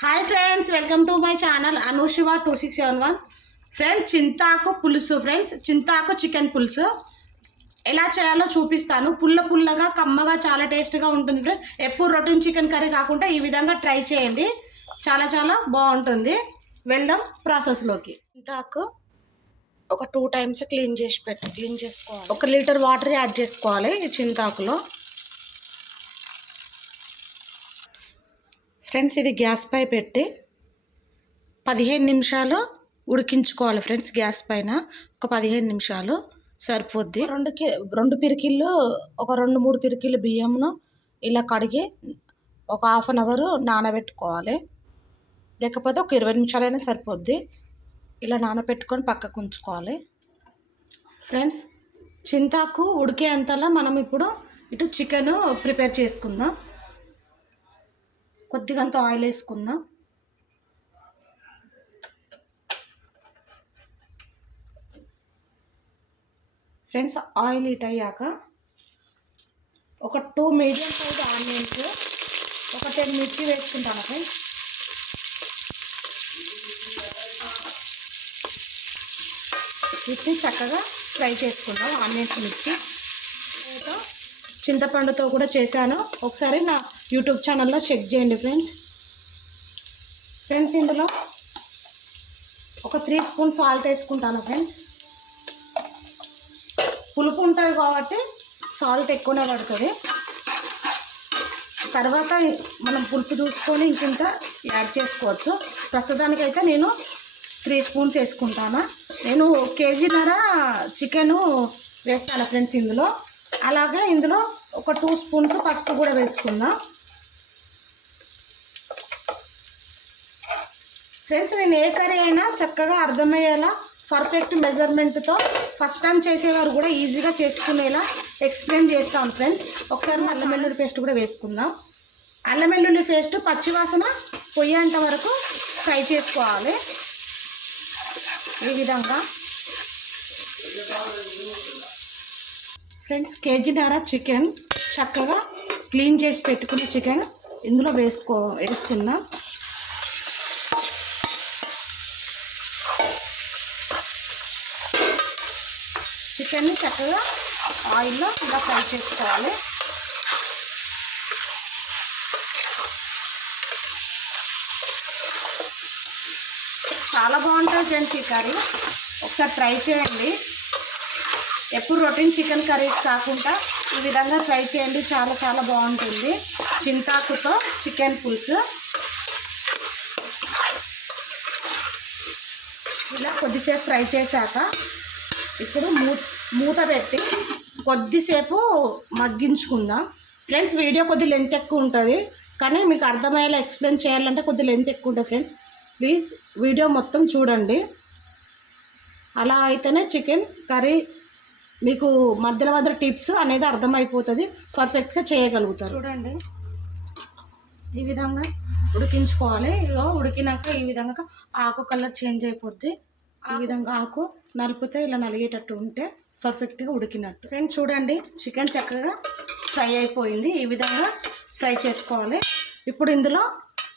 Hi friends welcome to my channel Anushiva two six seven one friends చింతాకు పులుసు friends చింతాకు chicken పులుసు. ఎలా చేయాలో చూపిస్తాను. పుల్ల పుల్లగా కమ్మగా చాలా టేస్ట్గా ఉంటుంది ఫ్రెండ్స్. ఎప్పుడు రొటీన్ చికెన్ కర్రీ కాకుండా ఈ విధంగా ట్రై చేయండి. చాలా చాలా బాగుంటుంది. వెళ్దాం ప్రాసెస్లోకి చింతాకు ఒక టూ టైమ్స్ క్లీన్ చేసి పెట్టి క్లీన్ చేసుకోవాలి. ఒక లీటర్ వాటర్ యాడ్ చేసుకోవాలి ఈ చింతాకులో. ఫ్రెండ్స్ ఇది గ్యాస్ పై పెట్టి పదిహేను నిమిషాలు ఉడికించుకోవాలి ఫ్రెండ్స్ గ్యాస్ పైన. ఒక పదిహేను నిమిషాలు సరిపోద్ది. రెండు రెండు పిరికిళ్ళు ఒక రెండు మూడు పిరికిళ్ళు బియ్యంను ఇలా కడిగి ఒక హాఫ్ అన్ అవర్ నానబెట్టుకోవాలి. లేకపోతే ఒక ఇరవై నిమిషాలైనా సరిపోద్ది. ఇలా నానబెట్టుకొని పక్కకు ఉంచుకోవాలి. ఫ్రెండ్స్ చింతాకు ఉడికేంతలా మనం ఇప్పుడు ఇటు చికెన్ ప్రిపేర్ చేసుకుందాం. కొద్దిగంత ఆయిల్ వేసుకుందాం. ఫ్రెండ్స్ ఆయిల్ హీట్ అయ్యాక ఒక టూ మీడియం సైజ్ ఆనియన్స్ ఒక టెన్ మిర్చి వేసుకుంటాను ఫ్రెండ్స్. మిర్చి చక్కగా ఫ్రై చేసుకుందాం ఆనియన్స్ మిర్చి. చింతపండుతో కూడా చేశాను. ఒకసారి నా యూట్యూబ్ ఛానల్లో చెక్ చేయండి ఫ్రెండ్స్. ఫ్రెండ్స్ ఇందులో ఒక త్రీ స్పూన్ సాల్ట్ వేసుకుంటాను ఫ్రెండ్స్. పులుపు ఉంటుంది కాబట్టి సాల్ట్ ఎక్కువనే పడుతుంది. తర్వాత మనం పులుపు చూసుకొని ఇంకింత యాడ్ చేసుకోవచ్చు. ప్రస్తుతానికైతే నేను త్రీ స్పూన్స్ వేసుకుంటాను. నేను కేజీన్నర చికెను వేస్తాను ఫ్రెండ్స్ ఇందులో. అలాగే ఇందులో ఒక టూ స్పూన్స్ పసుపు కూడా వేసుకుందాం ఫ్రెండ్స్ నేను ఏ కర్రీ అయినా చక్కగా అర్థమయ్యేలా పర్ఫెక్ట్ మెజర్మెంట్తో ఫస్ట్ టైం చేసేవారు కూడా ఈజీగా చేసుకునేలా ఎక్స్ప్లెయిన్ చేస్తాను ఫ్రెండ్స్. ఒకసారి అల్లం వెల్లుల్లి పేస్ట్ కూడా వేసుకుందాం. అల్లం వెల్లుల్లి పేస్ట్ పచ్చివాసన పొయ్యేంత వరకు ఫ్రై చేసుకోవాలి. ఈ విధంగా. ఫ్రెండ్స్ కేజీన్నర చికెన్ చక్కగా క్లీన్ చేసి పెట్టుకున్న చికెన్ ఇందులో వేసుకో వేసుకుందాం. చికెన్ని చక్కగా ఆయిల్లో ఇలా ఫ్రై చేసుకోవాలి. చాలా బాగుంటుంది ఫ్రెండ్స్ ఈ కర్రీ. ఒకసారి ట్రై చేయండి. ఎప్పుడు రొటీన్ చికెన్ కర్రీస్ కాకుండా ఈ విధంగా ట్రై చేయండి. చాలా చాలా బాగుంటుంది. చింతాకుతో చికెన్ పులుసు. ఇలా కొద్దిసేపు ఫ్రై చేశాక ఇప్పుడు మూ మూత పెట్టి కొద్దిసేపు మగ్గించుకుందాం. ఫ్రెండ్స్ వీడియో కొద్ది లెంత్ ఎక్కువ ఉంటుంది. కానీ మీకు అర్థమయ్యేలా ఎక్స్ప్లెయిన్ చేయాలంటే కొద్ది లెంత్ ఎక్కువ ఉంటుంది ఫ్రెండ్స్. ప్లీజ్ వీడియో మొత్తం చూడండి. అలా అయితేనే చికెన్ కర్రీ మీకు మధ్యలో మధ్య టిప్స్ అనేది అర్థమైపోతుంది. పర్ఫెక్ట్గా చేయగలుగుతారు. చూడండి. ఈ విధంగా ఉడికించుకోవాలి. ఇగో ఉడికినాక ఈ విధంగా ఆకు కలర్ చేంజ్ అయిపోద్ది. ఈ విధంగా ఆకు నలిపితే ఇలా నలిగేటట్టు ఉంటే పర్ఫెక్ట్గా ఉడికినట్టు. ఫ్రెండ్స్ చూడండి చికెన్ చక్కగా ఫ్రై అయిపోయింది. ఈ విధంగా ఫ్రై చేసుకోవాలి. ఇప్పుడు ఇందులో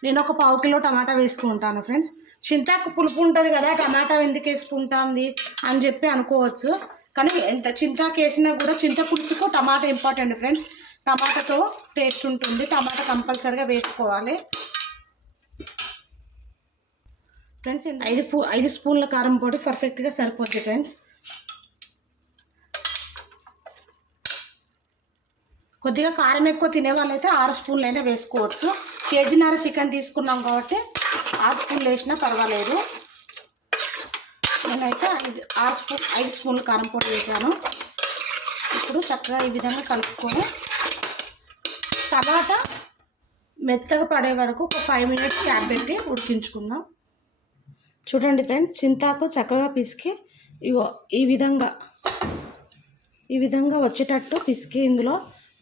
నేను ఒక పావు కిలో టమాటా వేసుకుంటాను ఫ్రెండ్స్ చింతాకు పులుపు ఉంటుంది కదా టమాటా ఎందుకు వేసుకుంటుంది అని చెప్పి అనుకోవచ్చు. కానీ ఎంత చింతాకు వేసినా కూడా చింత పులుసుకు టమాటా ఇంపార్టెంట్ ఫ్రెండ్స్ టమాటాతో టేస్ట్ ఉంటుంది. టమాటా కంపల్సరీగా వేసుకోవాలి. ఫ్రెండ్స్ ఐదు పూ ఐదు స్పూన్ల కారం పొడి పర్ఫెక్ట్గా సరిపోద్ది ఫ్రెండ్స్. కొద్దిగా కారం ఎక్కువ తినే వాళ్ళైతే ఆరు స్పూన్లు అయినా వేసుకోవచ్చు. కేజీన్నర చికెన్ తీసుకున్నాం కాబట్టి ఆరు స్పూన్లు వేసినా పర్వాలేదు. నేనైతే ఐదు ఆరు స్పూన్ ఐదు స్పూన్లు కారం పొడి వేసాను. ఇప్పుడు చక్కగా ఈ విధంగా కలుపుకొని టమాటా మెత్తగా పడే వరకు ఒక ఫైవ్ మినిట్స్ క్యాప్ పెట్టి ఉడికించుకుందాం. చూడండి ఫ్రెండ్స్ చింతాకు చక్కగా పిసికి ఇగో ఈ విధంగా ఈ విధంగా వచ్చేటట్టు పిసికి ఇందులో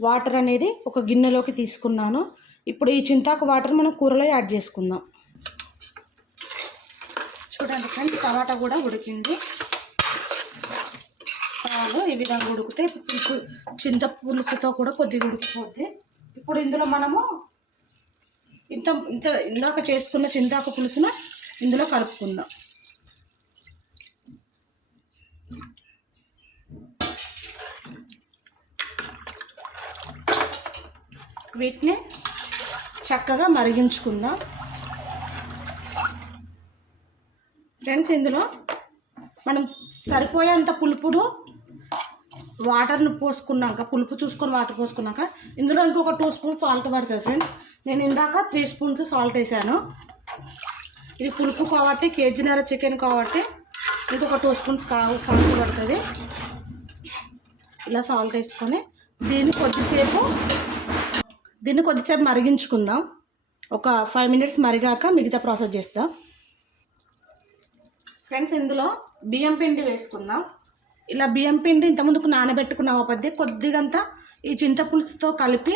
వాటర్ అనేది ఒక గిన్నెలోకి తీసుకున్నాను. ఇప్పుడు ఈ చింతాకు వాటర్ మనం కూరలో యాడ్ చేసుకుందాం. చూడండి ఫ్రెండ్స్ టమాటా కూడా ఉడికింది. చాలు ఈ విధంగా ఉడికితే ఇప్పుడు చింత పులుసుతో కూడా కొద్దిగా ఉడికిపోద్ది. ఇప్పుడు ఇందులో మనము ఇంత ఇంత ఇందాక చేసుకున్న చింతాకు పులుసును ఇందులో కలుపుకుందాం. వీటిని చక్కగా మరిగించుకుందాం. ఫ్రెండ్స్ ఇందులో మనం సరిపోయేంత పులుపుడు వాటర్ను పోసుకున్నాక పులుపు చూసుకొని వాటర్ పోసుకున్నాక ఇందులో ఇంకొక టూ స్పూన్స్ సాల్ట్ పడుతుంది ఫ్రెండ్స్. నేను ఇందాక త్రీ స్పూన్స్ సాల్ట్ వేసాను. ఇది పులుపు కాబట్టి కేజీన్నర చికెన్ కాబట్టి ఇంకొక టూ స్పూన్స్ కా సాల్ట్ పడుతుంది. ఇలా సాల్ట్ వేసుకొని దీన్ని కొద్దిసేపు దీన్ని కొద్దిసేపు మరిగించుకుందాం. ఒక ఫైవ్ మినిట్స్ మరిగాక మిగతా ప్రాసెస్ చేస్తాం. ఫ్రెండ్స్ ఇందులో బియ్యం పిండి వేసుకుందాం. ఇలా బియ్యం పిండి ఇంతకుముందుకు నానబెట్టుకున్న పద్ది కొద్దిగంతా ఈ చింతపులుసుతో కలిపి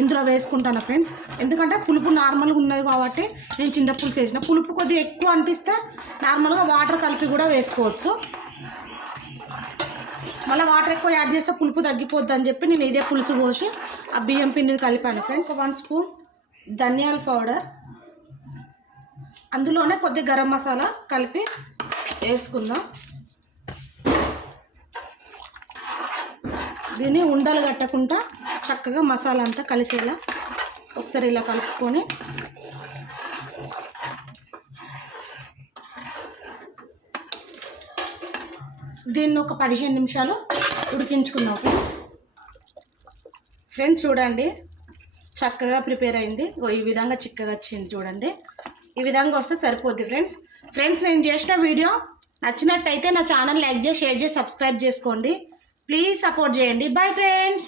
ఇందులో వేసుకుంటాను ఫ్రెండ్స్. ఎందుకంటే పులుపు నార్మల్గా ఉన్నది కాబట్టి నేను చిన్న పులుసు వేసిన. పులుపు కొద్దిగా ఎక్కువ అనిపిస్తే నార్మల్గా వాటర్ కలిపి కూడా వేసుకోవచ్చు. మళ్ళీ వాటర్ ఎక్కువ యాడ్ చేస్తే పులుపు తగ్గిపోద్ది అని చెప్పి నేను ఇదే పులుసు పోసి ఆ బియ్యం పిండిని కలిపాను ఫ్రెండ్స్. వన్ స్పూన్ ధనియాల పౌడర్. అందులోనే కొద్ది గరం మసాలా కలిపి వేసుకుందాం. దీన్ని ఉండలు కట్టకుండా చక్కగా మసాలా అంతా కలిసేలా ఒకసారి ఇలా కలుపుకొని దీన్ని ఒక పదిహేను నిమిషాలు ఉడికించుకున్నాం ఫ్రెండ్స్. ఫ్రెండ్స్ చూడండి చక్కగా ప్రిపేర్ అయింది. ఈ విధంగా చిక్కగా వచ్చింది చూడండి. ఈ విధంగా వస్తే సరిపోద్ది ఫ్రెండ్స్. ఫ్రెండ్స్ నేను చేసిన వీడియో నచ్చినట్టయితే నా ఛానల్ లైక్ చేసి షేర్ చేసి సబ్స్క్రైబ్ చేసుకోండి. ప్లీజ్ సపోర్ట్ చేయండి. Bye friends.